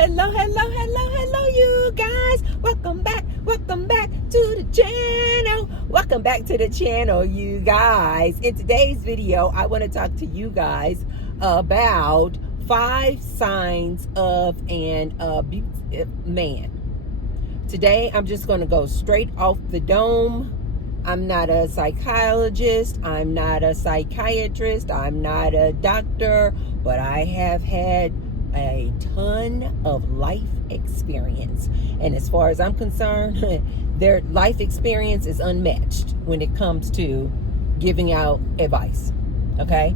Hello, you guys. Welcome back to the channel. Welcome back to the channel, you guys. In today's video, I want to talk to you guys about 5 signs of an abusive man. Today, I'm just going to go straight off the dome. I'm not a psychologist. I'm not a psychiatrist. I'm not a doctor, but I have had a ton of life experience. And as far as I'm concerned, their life experience is unmatched when it comes to giving out advice. Okay?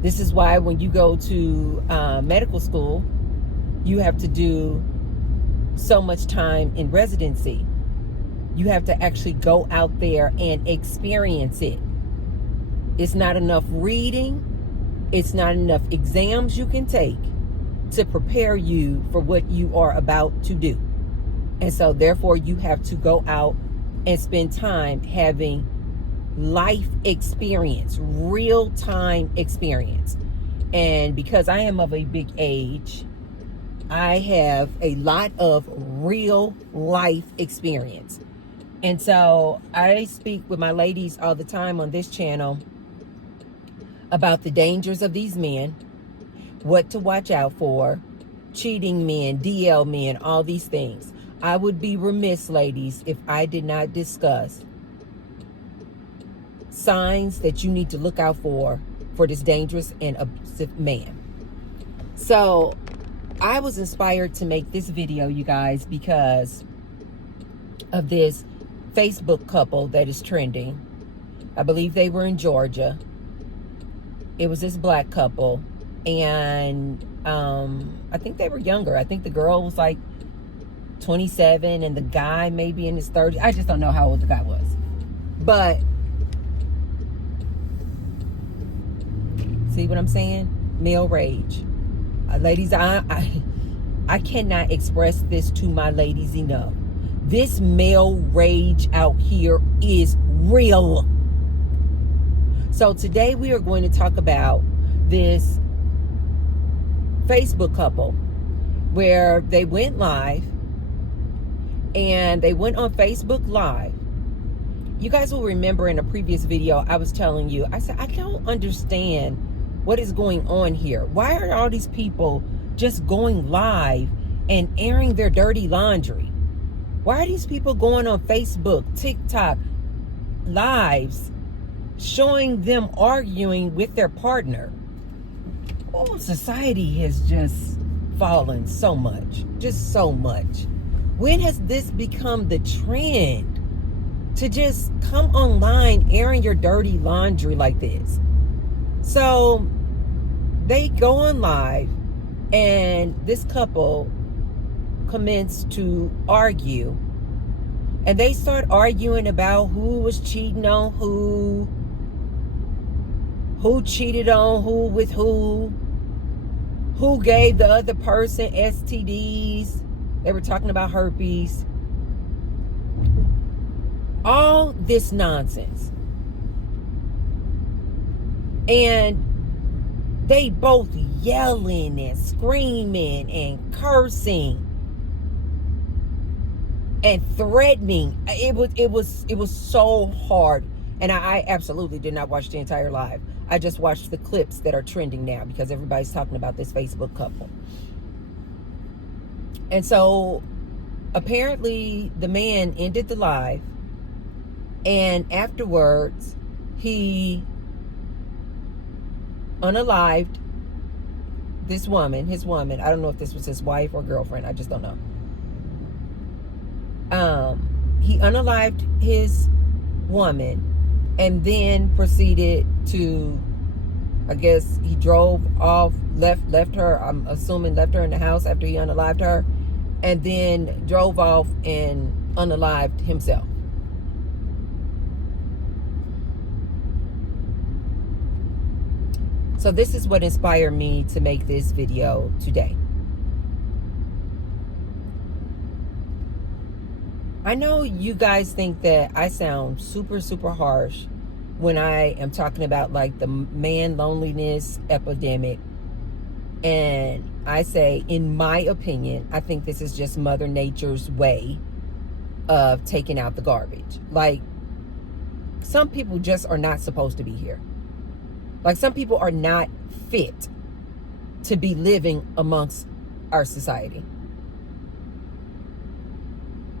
This is why when you go to medical school, you have to do so much time in residency. You have to actually go out there and experience it. It's not enough reading. It's not enough exams you can take to prepare you for what you are about to do. And so therefore you have to go out and spend time having life experience, real time experience. And because I am of a big age, I have a lot of real life experience. And so I speak with my ladies all the time on this channel about the dangers of these men, what to watch out for, cheating men, DL men, all these things. I would be remiss, ladies, if I did not discuss signs that you need to look out for this dangerous and abusive man. So I was inspired to make this video, you guys, because of this Facebook couple that is trending. I believe they were in Georgia. It was this black couple, and I think they were younger. I think the girl was like 27 and the guy maybe in his 30s. I just don't know how old the guy was. But see what I'm saying? Male rage. Ladies, I cannot express this to my ladies enough. This male rage out here is real. So today we are going to talk about this Facebook couple where they went live, and they went on Facebook Live. You guys will remember in a previous video I was telling you, I said, I don't understand what is going on here. Why are all these people just going live and airing their dirty laundry? Why are these people going on Facebook, TikTok lives, showing them arguing with their partner? Oh, society has just fallen so much, just so much. When has this become the trend to just come online airing your dirty laundry like this? So they go on live, and this couple commenced to argue, and they start arguing about who was cheating on who cheated on who with who gave the other person STDs. They were talking about herpes. All this nonsense. And they both yelling and screaming and cursing and threatening. It was so hard. And I absolutely did not watch the entire live. I just watched the clips that are trending now because everybody's talking about this Facebook couple. And so apparently the man ended the live, and afterwards he unalived his woman. I don't know if this was his wife or girlfriend. I just don't know. He unalived his woman and then proceeded to, I guess he drove off, left her, I'm assuming left her in the house after he unalived her, and then drove off and unalived himself. So this is what inspired me to make this video today. I know you guys think that I sound super, super harsh when I am talking about like the man loneliness epidemic And I say, in my opinion, I think this is just Mother Nature's way of taking out the garbage. Like, some people just are not supposed to be here. Like, some people are not fit to be living amongst our society.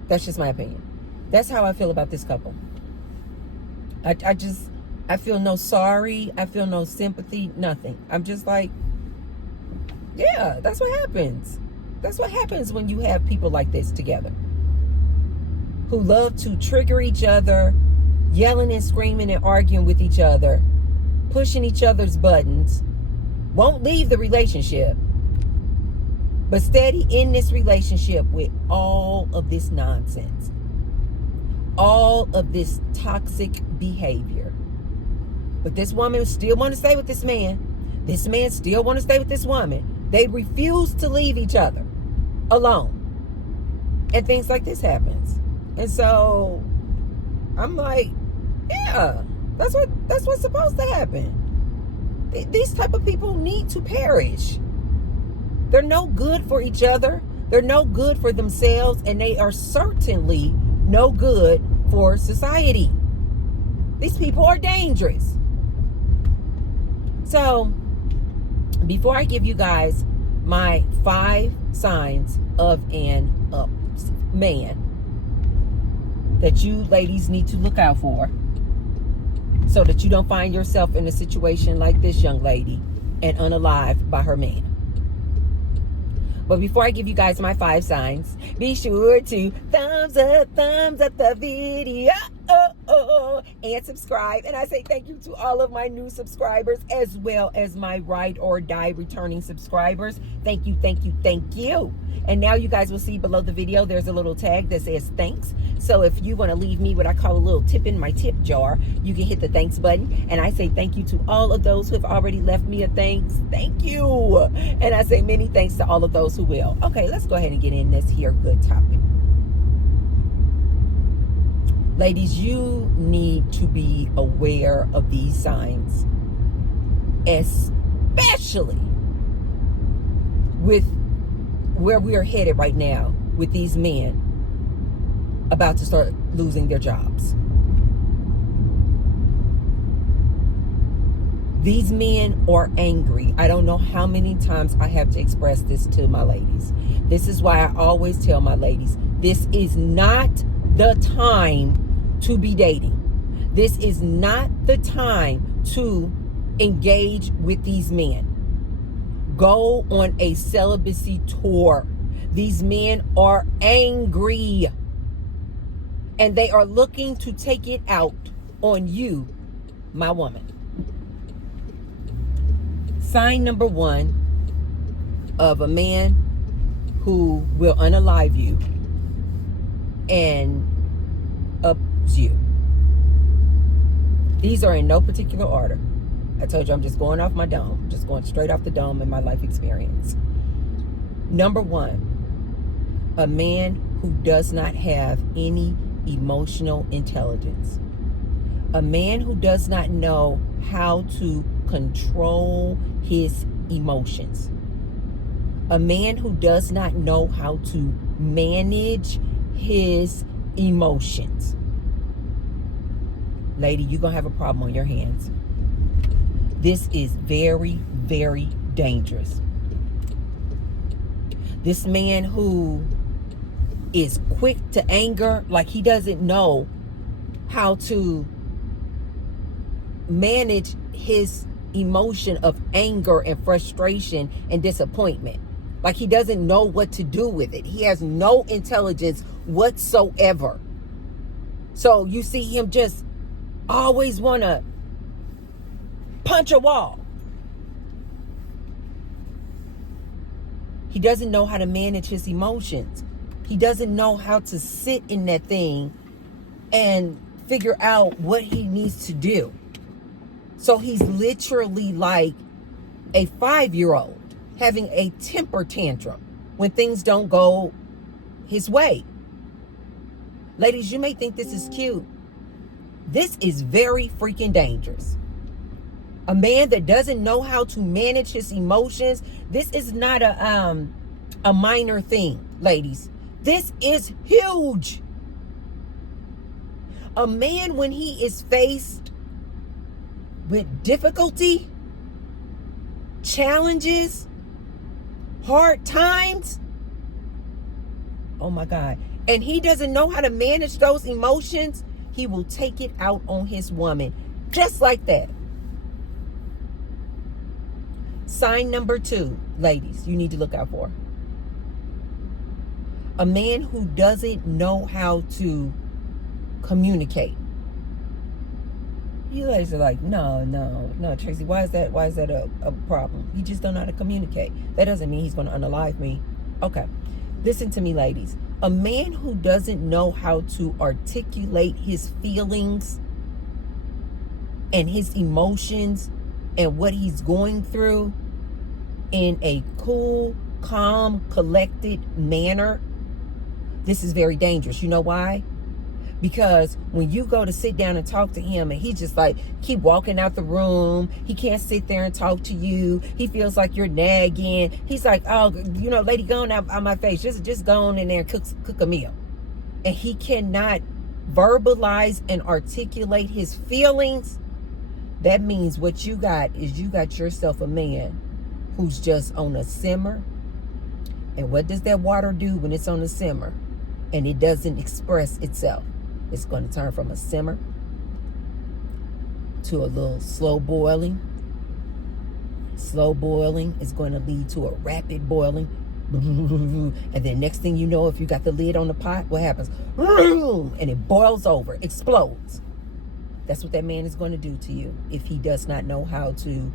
That's just my opinion. That's how I feel about this couple. I feel no sorry. I feel no sympathy, nothing. I'm just like, yeah, that's what happens. That's what happens when you have people like this together, who love to trigger each other, yelling and screaming and arguing with each other, pushing each other's buttons, won't leave the relationship, but steady in this relationship with all of this nonsense, all of this toxic behavior. But this woman still want to stay with this man. This man still want to stay with this woman. They refuse to leave each other alone. And things like this happens. And so I'm like, yeah, that's what's supposed to happen. These type of people need to perish. They're no good for each other. They're no good for themselves. And they are certainly no good for society. These people are dangerous. So, before I give you guys my 5 signs of an man that you ladies need to look out for, so that you don't find yourself in a situation like this young lady and unalived by her man. But before I give you guys my 5 signs, be sure to thumbs up the video and subscribe. And I say thank you to all of my new subscribers, as well as my ride or die returning subscribers. Thank you, thank you, thank you. And now you guys will see below the video, there's a little tag that says thanks. So if you want to leave me what I call a little tip in my tip jar, you can hit the thanks button. And I say thank you to all of those who have already left me a thanks. Thank you. And I say many thanks to all of those who will. Okay, let's go ahead and get in this here good topic. Ladies, you need to be aware of these signs, especially with where we are headed right now with these men about to start losing their jobs. These men are angry. I don't know how many times I have to express this to my ladies. This is why I always tell my ladies, this is not the time to be dating. This is not the time to engage with these men. Go on a celibacy tour. These men are angry, and they are looking to take it out on you, my woman. Sign number 1 of a man who will unalive you and ups you. These are in no particular order. I told you I'm just going off my dome. Just going straight off the dome in my life experience. Number 1, a man who does not have any emotional intelligence. A man who does not know how to control his emotions. A man who does not know how to manage his emotions. Lady, you're going to have a problem on your hands. This is very, very dangerous. This man who is quick to anger, like he doesn't know how to manage his emotion of anger and frustration and disappointment. Like he doesn't know what to do with it. He has no intelligence whatsoever. So you see him just always want to punch a wall. He doesn't know how to manage his emotions. He doesn't know how to sit in that thing and figure out what he needs to do. So he's literally like a 5-year-old having a temper tantrum when things don't go his way. Ladies, you may think this is cute. This is very freaking dangerous. A man that doesn't know how to manage his emotions. This is not a minor thing, ladies. This is huge. A man, when he is faced with difficulty, challenges, hard times, oh my God, and he doesn't know how to manage those emotions, he will take it out on his woman. Just like that. Sign number 2, ladies, you need to look out for. A man who doesn't know how to communicate. You ladies are like, no, Tracy, why is that a problem? You just don't know how to communicate. That doesn't mean he's going to unalive me. Okay. Listen to me, ladies. A man who doesn't know how to articulate his feelings and his emotions and what he's going through in a cool, calm, collected manner, this is very dangerous. You know why? Because when you go to sit down and talk to him and he just like keep walking out the room, he can't sit there and talk to you. He feels like you're nagging. He's like, oh, lady, go on out my face. Just go on in there and cook a meal. And he cannot verbalize and articulate his feelings. That means what you got is you got yourself a man who's just on a simmer. And what does that water do when it's on a simmer and it doesn't express itself? It's going to turn from a simmer to a little slow boiling. Slow boiling is going to lead to a rapid boiling. And then next thing you know, if you got the lid on the pot, what happens? And it boils over, explodes. That's what that man is going to do to you if he does not know how to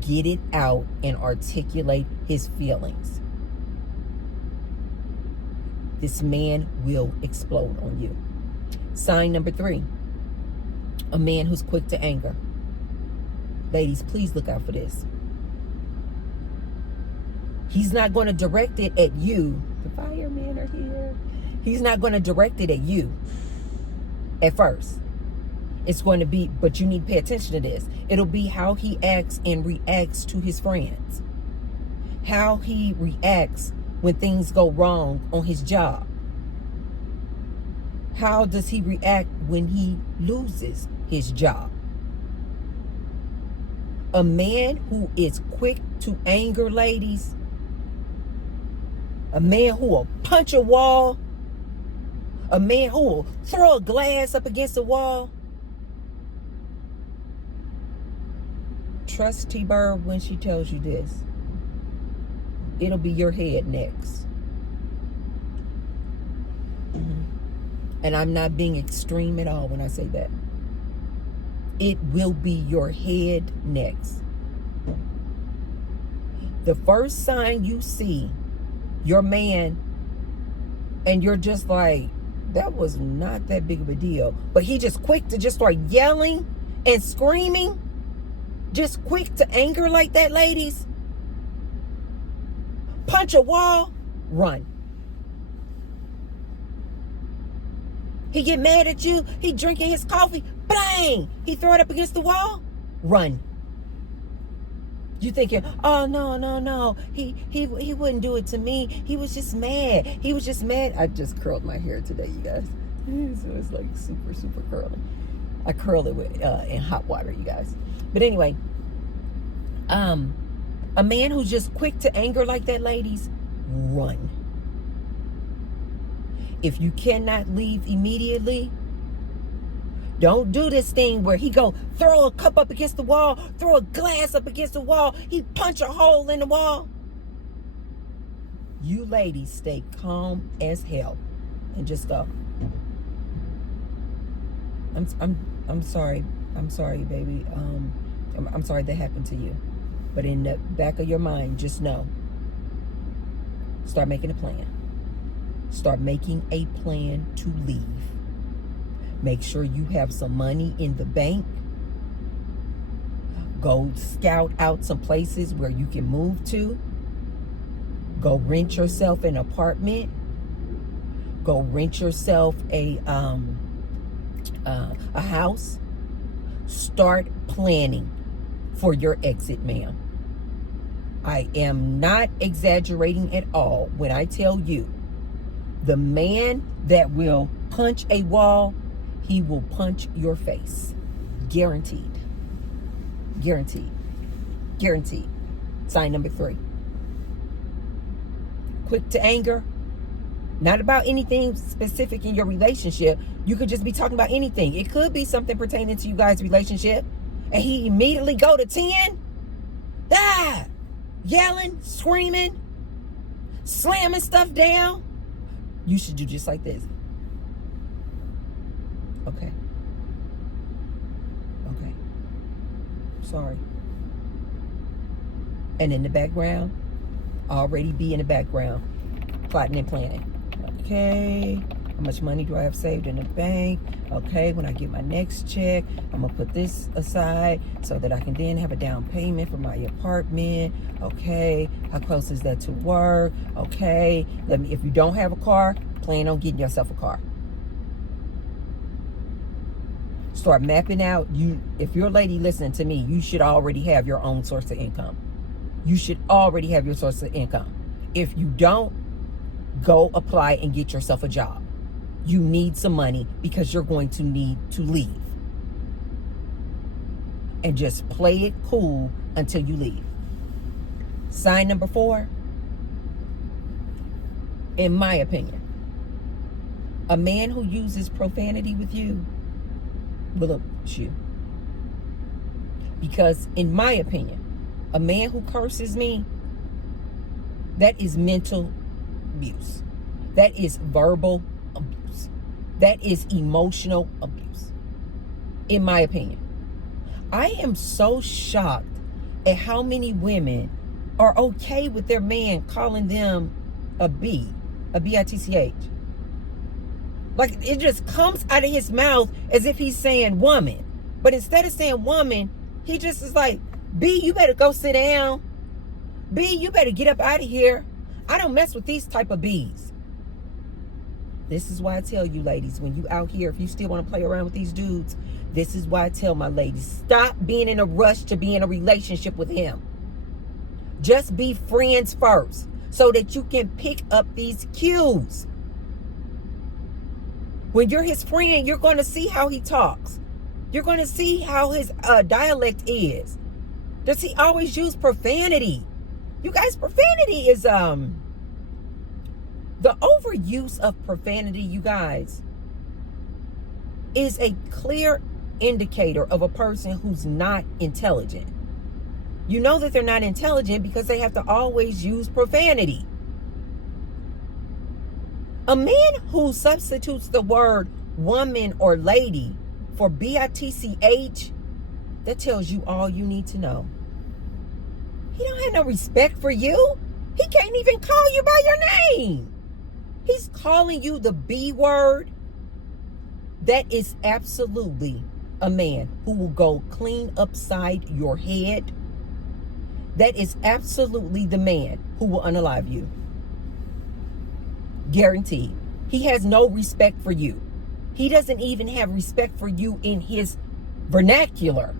get it out and articulate his feelings. This man will explode on you. Sign number 3, a man who's quick to anger. Ladies, please look out for this. He's not going to direct it at you. The firemen are here. He's not going to direct it at you at first. It's going to be, but you need to pay attention to this. It'll be how he acts and reacts to his friends. How he reacts when things go wrong on his job. How does he react when he loses his job? A man who is quick to anger, ladies. A man who will punch a wall. A man who will throw a glass up against the wall. Trust T-Bird when she tells you this. It'll be your head next. And I'm not being extreme at all when I say that. It will be your head next. The first sign you see your man and you're just like, that was not that big of a deal. But he just quick to just start yelling and screaming. Just quick to anger like that, ladies. Punch a wall, run. He get mad at you, he drinking his coffee, bang! He throw it up against the wall, run. You thinking, oh no, he wouldn't do it to me. He was just mad. He was just mad. I just curled my hair today, you guys. So it's like super curly. I curl it with in hot water, you guys. But anyway, a man who's just quick to anger like that, ladies, run. If you cannot leave immediately, don't do this thing where he go throw a cup up against the wall, throw a glass up against the wall, he punch a hole in the wall. You ladies stay calm as hell and just go. I'm sorry. I'm sorry, baby. I'm sorry that happened to you. But in the back of your mind, just know. Start making a plan. Start making a plan to leave. Make sure you have some money in the bank. Go scout out some places where you can move to. Go rent yourself an apartment. Go rent yourself a house. Start planning for your exit, ma'am. I am not exaggerating at all when I tell you the man that will punch a wall, he will punch your face. Guaranteed. Guaranteed. Guaranteed. Sign number 3. Quick to anger. Not about anything specific in your relationship. You could just be talking about anything. It could be something pertaining to you guys' relationship. And he immediately go to 10. Yelling, screaming, slamming stuff down. You should do just like this. Okay. Okay. Sorry. And in the background, already be in the background, plotting and planning. Okay. How much money do I have saved in the bank? Okay, when I get my next check, I'm gonna put this aside so that I can then have a down payment for my apartment. Okay, how close is that to work? Okay, if you don't have a car, plan on getting yourself a car. Start mapping out. If you're a lady listening to me, you should already have your own source of income. You should already have your source of income. If you don't, go apply and get yourself a job. You need some money because you're going to need to leave. And just play it cool until you leave. Sign number 4, in my opinion, a man who uses profanity with you will abuse you. Because in my opinion, a man who curses me, that is mental abuse. That is verbal abuse. That is emotional abuse. In my opinion. I am so shocked at how many women are okay with their man calling them a B-I-T-C-H. Like, it just comes out of his mouth as if he's saying woman. But instead of saying woman, he just is like, B, you better go sit down. B, you better get up out of here. I don't mess with these type of B's. This is why I tell you, ladies, when you out here, if you still want to play around with these dudes, this is why I tell my ladies, stop being in a rush to be in a relationship with him. Just be friends first so that you can pick up these cues. When you're his friend, you're going to see how he talks. You're going to see how his dialect is. Does he always use profanity? You guys, profanity is the overuse of profanity, you guys, is a clear indicator of a person who's not intelligent. You know that they're not intelligent because they have to always use profanity. A man who substitutes the word woman or lady for B-I-T-C-H, that tells you all you need to know. He don't have no respect for you. He can't even call you by your name. He's calling you the B word. That is absolutely a man who will go clean upside your head. That is absolutely the man who will unalive you. Guaranteed. He has no respect for you. He doesn't even have respect for you in his vernacular.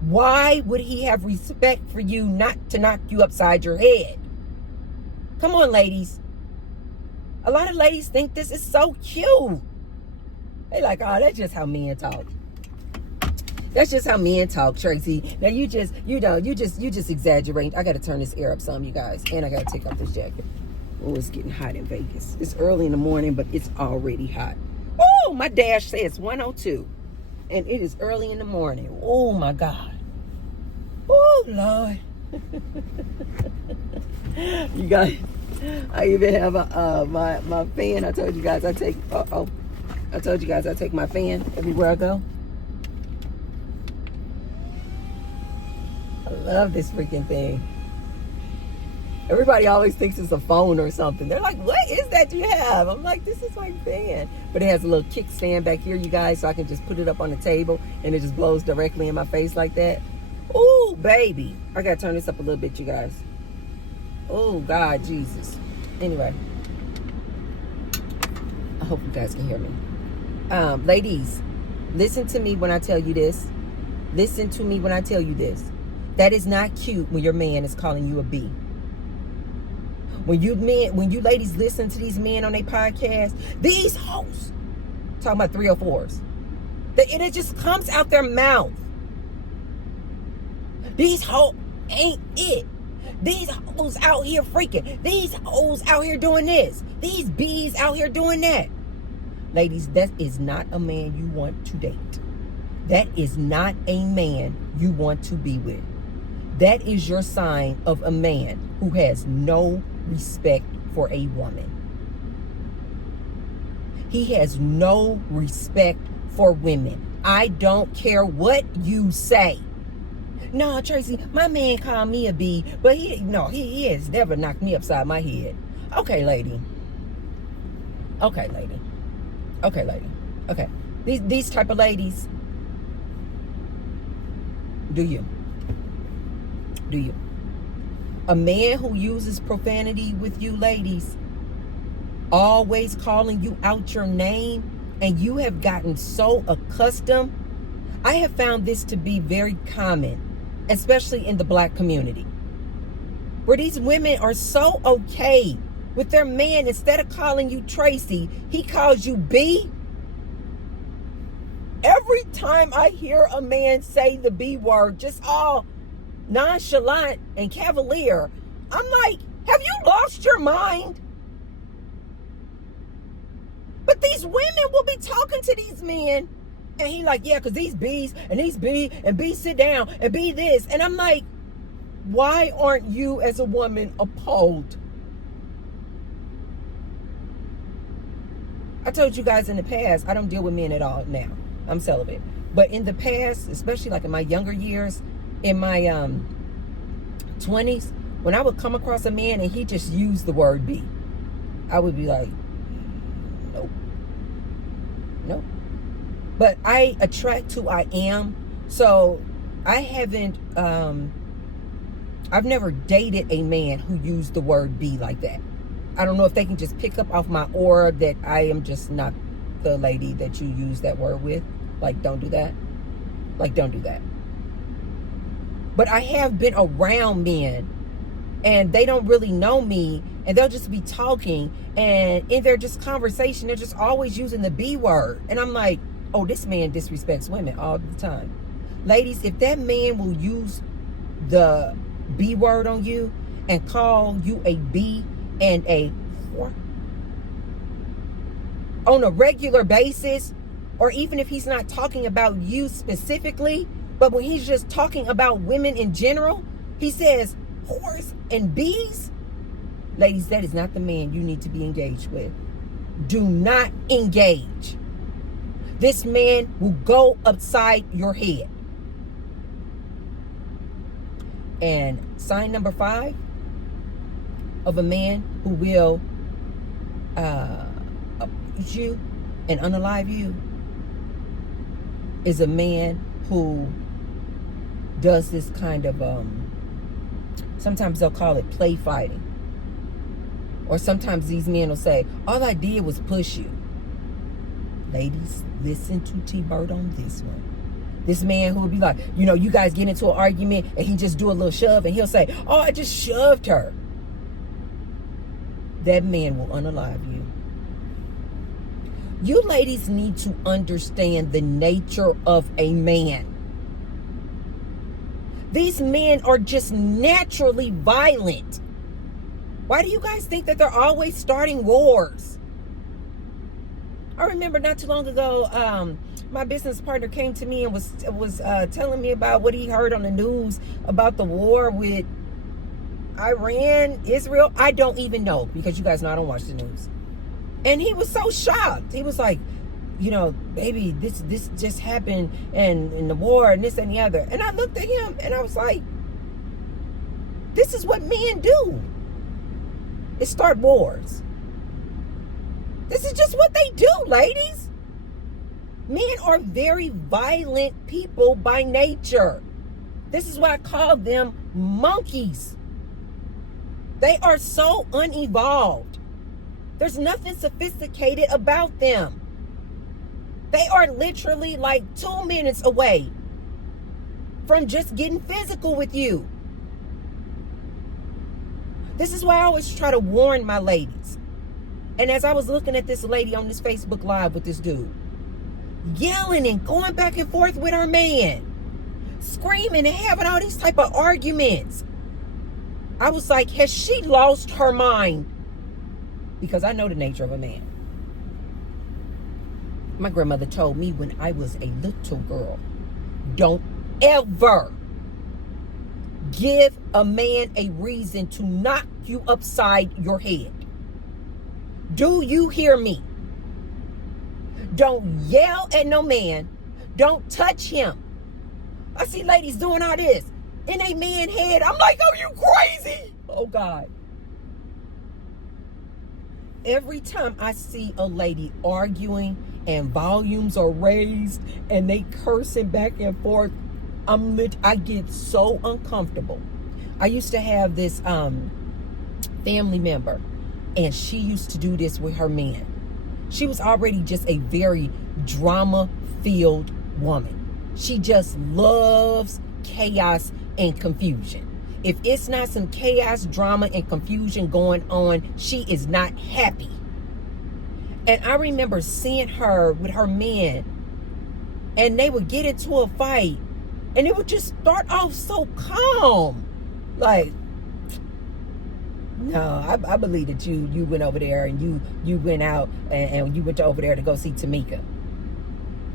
Why would he have respect for you not to knock you upside your head? Come on, ladies. A lot of ladies think this is so cute. They like, oh, that's just how men talk. That's just how men talk, Tracy. Now you just exaggerate. I got to turn this air up some, you guys. And I got to take off this jacket. Oh, it's getting hot in Vegas. It's early in the morning, but it's already hot. Oh, my dash says 102. And it is early in the morning. Oh, my God. Oh, Lord. You guys, I even have my fan. I told you guys I take my fan everywhere I go. I love this freaking thing. Everybody always thinks it's a phone or something. They're like, what is that you have? I'm like, this is my fan. But it has a little kickstand back here, you guys, so I can just put it up on the table and it just blows directly in my face like that. Ooh, baby. I got to turn this up a little bit, you guys. Oh, God, Jesus. Anyway. I hope you guys can hear me. Ladies, listen to me when I tell you this. listen to me when I tell you this. That is not cute when your man is calling you a B. When you ladies listen to these men on their podcast, these hoes, talking about 304s, it just comes out their mouth. These hoes ain't it. These hoes out here freaking. These hoes out here doing this. These B's out here doing that. Ladies, that is not a man you want to date. That is not a man you want to be with. That is your sign of a man who has no respect for a woman. He has no respect for women. I don't care what you say. No, Tracy, my man called me a B, but he has never knocked me upside my head. Okay, lady. Okay, lady. Okay, lady. Okay. These type of ladies. Do you? A man who uses profanity with you ladies, always calling you out your name, and you have gotten so accustomed. I have found this to be very common, especially in the black community, where these women are so okay with their man. Instead of calling you Tracy, he calls you B. Every time I hear a man say the B word, just all nonchalant and cavalier, I'm like, have you lost your mind? But these women will be talking to these men, and he like, yeah, because these B's and these B and B sit down and B this. And I'm like, why aren't you as a woman appalled? I told you guys in the past, I don't deal with men at all now. I'm celibate. But in the past, especially like in my younger years, in my 20s, when I would come across a man and he just used the word B, I would be like, nope. But I attract who I am. So I haven't, I've never dated a man who used the word B like that. I don't know if they can just pick up off my aura that I am just not the lady that you use that word with. Like, don't do that. Like, don't do that. But I have been around men, and they don't really know me, and they'll just be talking, and in their just conversation, they're just always using the B word. And I'm like, oh, this man disrespects women all the time. Ladies, if that man will use the B word on you and call you a B and a whore on a regular basis, or even if he's not talking about you specifically, but when he's just talking about women in general, he says whores and bees. Ladies, that is not the man you need to be engaged with. Do not engage. This man will go upside your head. And sign number 5 of a man who will abuse you and unalive you is a man who does this kind of, sometimes they'll call it play fighting. Or sometimes these men will say, all I did was push you. Ladies, listen to T-Bird on this one. This man who will be like, you guys get into an argument and he just do a little shove and he'll say, oh, I just shoved her. That man will unalive you. You ladies need to understand the nature of a man. These men are just naturally violent. Why do you guys think that they're always starting wars? I remember not too long ago, my business partner came to me and was telling me about what he heard on the news about the war with Iran, Israel. I don't even know, because you guys know I don't watch the news. And he was so shocked. He was like, baby, this just happened, and in the war and this and the other. And I looked at him and I was like, this is what men do. It start wars. This is just what they do, ladies. Men are very violent people by nature. This is why I call them monkeys. They are so unevolved. There's nothing sophisticated about them. They are literally like 2 minutes away from just getting physical with you. This is why I always try to warn my ladies. And as I was looking at this lady on this Facebook Live with this dude, yelling and going back and forth with her man, screaming and having all these type of arguments, I was like, has she lost her mind? Because I know the nature of a man. My grandmother told me when I was a little girl, don't ever give a man a reason to knock you upside your head. Do you hear me? Don't yell at no man. Don't touch him. I see ladies doing all this in a man's head. I'm like, oh, you crazy? Oh, God. Every time I see a lady arguing and volumes are raised and they cursing back and forth, I get so uncomfortable. I used to have this family member, and she used to do this with her man. She was already just a very drama-filled woman. She just loves chaos and confusion. If it's not some chaos, drama, and confusion going on, she is not happy. And I remember seeing her with her man, and they would get into a fight, and it would just start off so calm. Like, no, I believe that you went over there and you went out and you went over there to go see Tamika.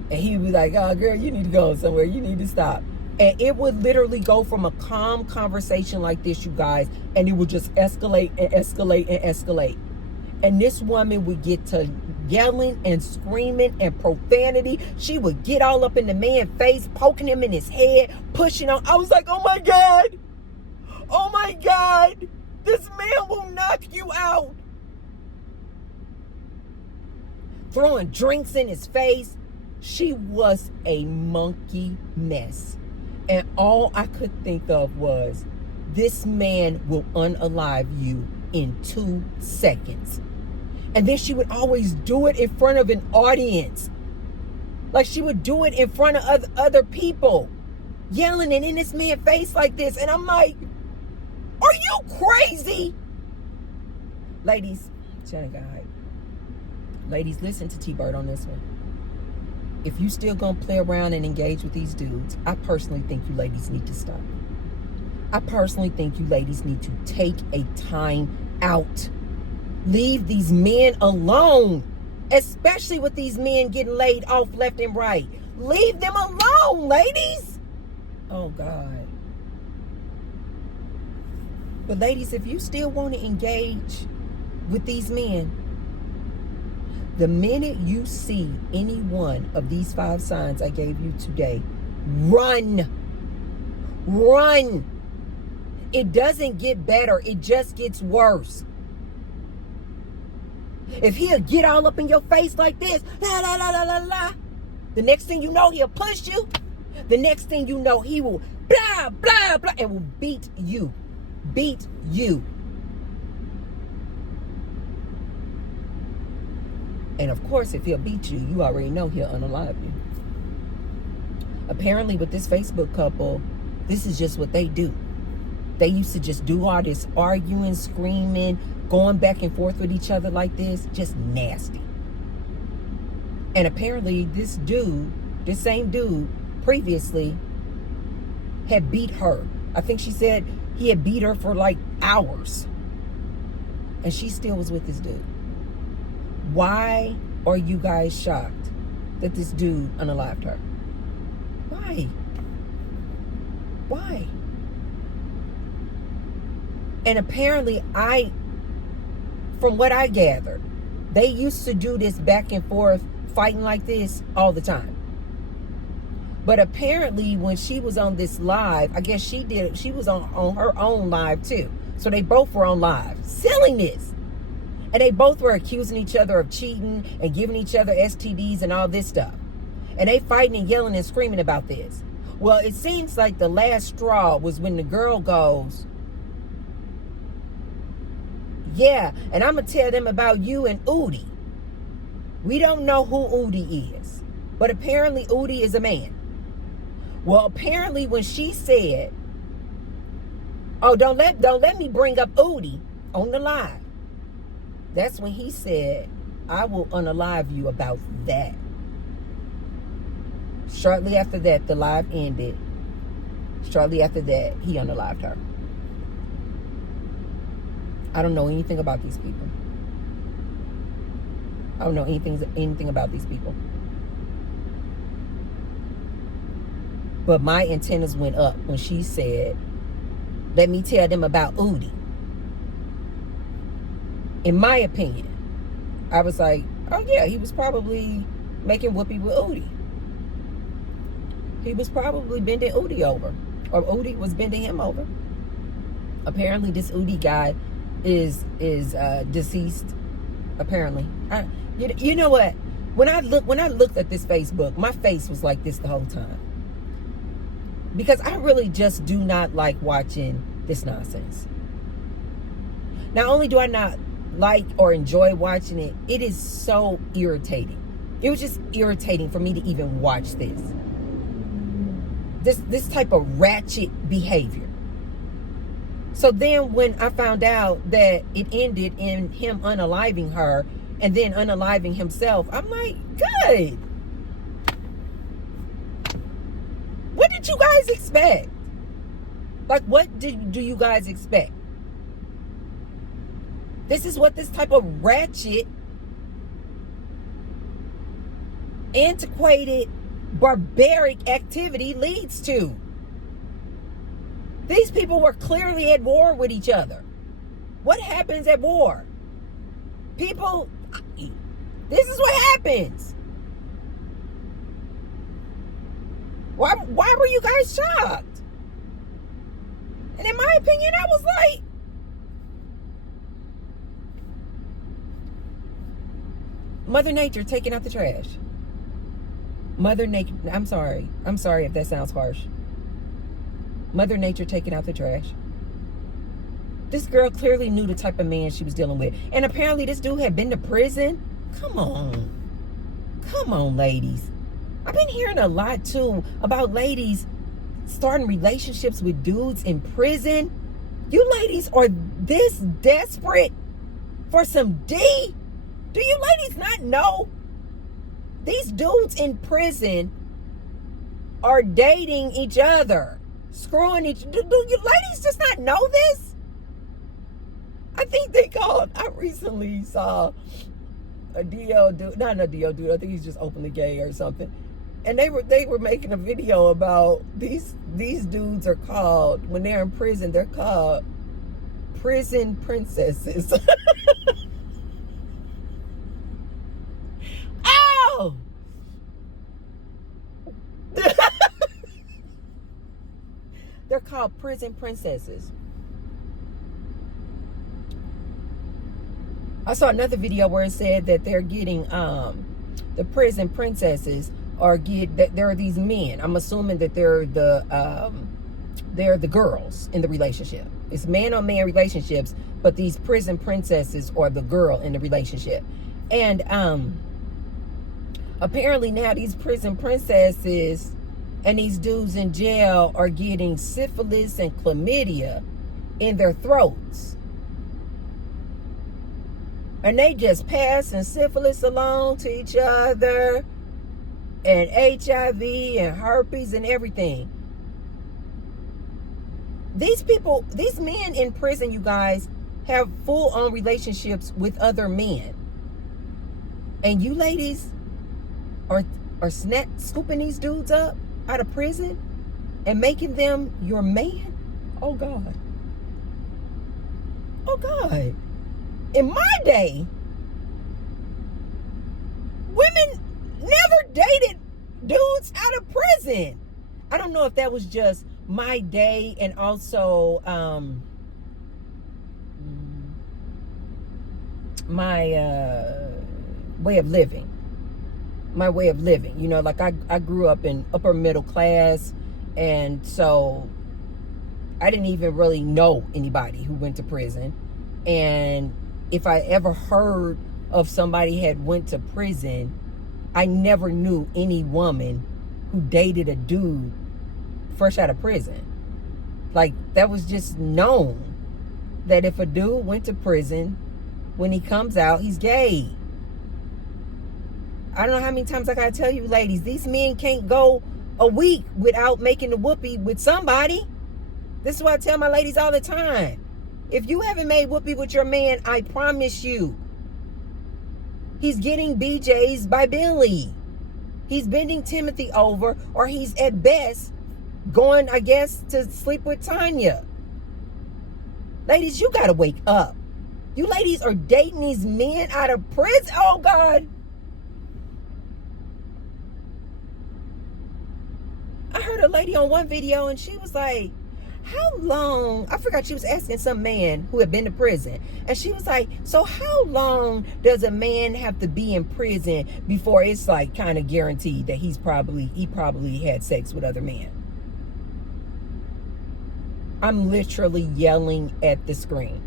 And he would be like, oh, girl, you need to go somewhere. You need to stop. And it would literally go from a calm conversation like this, you guys, and it would just escalate and escalate and escalate. And this woman would get to yelling and screaming and profanity. She would get all up in the man's face, poking him in his head, pushing on. I was like, oh, my God. Oh, my God. This man will knock you out. Throwing drinks in his face. She was a monkey mess. And all I could think of was, this man will unalive you in 2 seconds. And then she would always do it in front of an audience. Like she would do it in front of other people. Yelling and in this man's face like this. And I'm like, are you crazy? Ladies, channel guide. Ladies, listen to T-Bird on this one. If you still gonna play around and engage with these dudes, I personally think you ladies need to stop. I personally think you ladies need to take a time out. Leave these men alone, especially with these men getting laid off left and right. Leave them alone, ladies. Oh, God. But ladies, if you still want to engage with these men, the minute you see any one of these 5 signs I gave you today, run. Run. It doesn't get better. It just gets worse. If he'll get all up in your face like this, la, la, la, la, la, la, the next thing you know, he'll push you. The next thing you know, he will blah, blah, blah, and will beat you. Beat you. And of course, if he'll beat you, you already know he'll unalive you. Apparently, with this Facebook couple, this is just what they do. They used to just do all this arguing, screaming, going back and forth with each other like this. Just nasty. And apparently, this same dude, previously had beat her. I think she said he had beat her for like hours. And she still was with this dude. Why are you guys shocked that this dude unalived her? Why? Why? And apparently from what I gathered, they used to do this back and forth, fighting like this all the time. But apparently when she was on this live, I guess she was on her own live too. So they both were on live, selling this. And they both were accusing each other of cheating and giving each other STDs and all this stuff. And they fighting and yelling and screaming about this. Well, it seems like the last straw was when the girl goes, yeah, and I'm going to tell them about you and Udi. We don't know who Udi is. But apparently Udi is a man. Well, apparently when she said, oh, don't let me bring up Udi on the live. That's when he said, I will unalive you about that. Shortly after that, the live ended. Shortly after that, he unalived her. I don't know anything about these people. I don't know anything about these people. But my antennas went up when she said, let me tell them about Udi. In my opinion, I was like, oh yeah, he was probably making whoopee with Udi. He was probably bending Udi over. Or Udi was bending him over. Apparently this Udi guy is deceased. Apparently. You know what? When I looked at this Facebook, my face was like this the whole time. Because I really just do not like watching this nonsense. Not only do I not like or enjoy watching it, it is so irritating. It was just irritating for me to even watch this. This type of ratchet behavior. So then when I found out that it ended in him unaliving her and then unaliving himself, I'm like, good. What did you guys expect? Like, what do you guys expect? This is what this type of ratchet, antiquated, barbaric activity leads to. These people were clearly at war with each other. What happens at war? People, this is what happens. Why were you guys shocked? And in my opinion, I was like, Mother Nature taking out the trash. Mother Nature, I'm sorry if that sounds harsh. Mother Nature taking out the trash. This girl clearly knew the type of man she was dealing with. And apparently this dude had been to prison. Come on, ladies. I've been hearing a lot too about ladies starting relationships with dudes in prison. You ladies are this desperate for some D? Do you ladies not know? These dudes in prison are dating each other, screwing each other. Do you ladies just not know this? I think I recently saw a DL dude, not a DL dude, I think he's just openly gay or something. And they were making a video about these dudes are called, when they're in prison, they're called prison princesses. Oh! They're called prison princesses. I saw another video where it said that they're getting the prison princesses that there are these men. I'm assuming that they're the girls in the relationship. It's man on man relationships, but these prison princesses are the girl in the relationship. And apparently now these prison princesses and these dudes in jail are getting syphilis and chlamydia in their throats. And they just passing syphilis along to each other, and HIV and herpes and everything. These people, these men in prison, you guys, have full-on relationships with other men. And you ladies are scooping these dudes up out of prison and making them your man? Oh, God. Oh, God. In my day, women never dated dudes out of prison. I don't know if that was just my day and also my way of living. My way of living. You know, like I grew up in upper middle class, and so I didn't even really know anybody who went to prison. And if I ever heard of somebody had went to prison, I never knew any woman who dated a dude fresh out of prison. Like, that was just known that if a dude went to prison, when he comes out, he's gay. I don't know how many times I gotta tell you, ladies, these men can't go a week without making the whoopee with somebody. This is what I tell my ladies all the time. If you haven't made whoopee with your man, I promise you, he's getting BJ's by Billy. He's bending Timothy over, or he's at best going, I guess, to sleep with Tanya. Ladies, you gotta wake up. You ladies are dating these men out of prison. Oh, God. I heard a lady on one video, and she was like, how long, I forgot, she was asking some man who had been to prison, and she was like, so how long does a man have to be in prison before it's like kind of guaranteed that he probably had sex with other men? I'm literally yelling at the screen.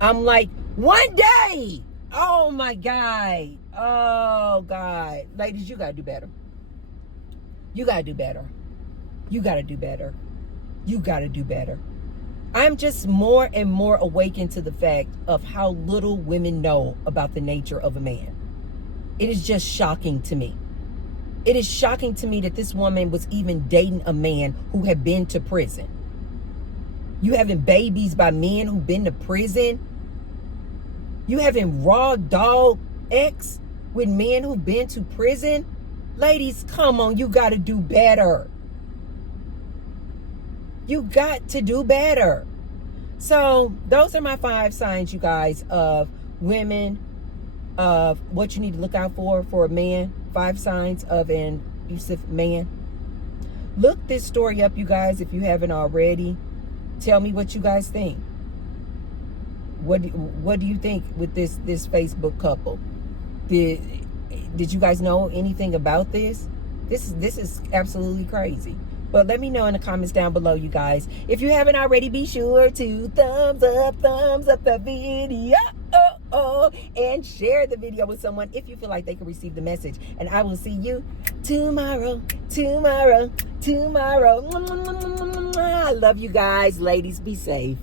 I'm like, 1 day. Oh my God. Oh God. Ladies, you gotta do better. You gotta do better. You gotta do better. You gotta do better. I'm just more and more awakened to the fact of how little women know about the nature of a man. It is just shocking to me. It is shocking to me that this woman was even dating a man who had been to prison. You having babies by men who've been to prison? You having raw dog ex with men who've been to prison? Ladies, come on, you gotta do better. You got to do better. So those are my 5 signs, you guys, of women, of what you need to look out for a man. 5 signs of an abusive man. Look this story up, you guys, if you haven't already. Tell me what you guys think. What do you think with this Facebook couple? Did you guys know anything about this? This is absolutely crazy. But let me know in the comments down below, you guys. If you haven't already, be sure to thumbs up the video. And share the video with someone if you feel like they can receive the message. And I will see you tomorrow. I love you guys. Ladies, be safe.